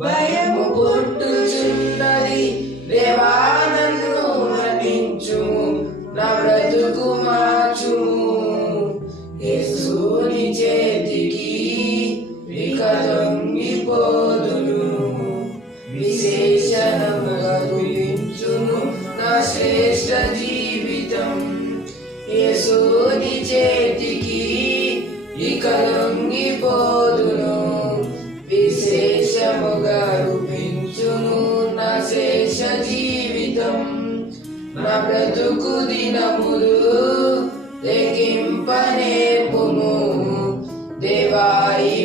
భయము పుట్టుచున్నది, దేవా నన్ను మన్నించుము, నా బ్రతుకు మార్చుము. యేసుని చేతికి ఇక లొంగిపోదును, విశేషణముగా గురించును నా శ్రేష్ఠ జీవితం. యేసుని చేతికి ఇక లొంగిపోదును, విశేషముగా రూపించును నా శేష జీవితం. నా బ్రతుకు దినములు లెక్కింపనేర్పుము, దేవా ఈ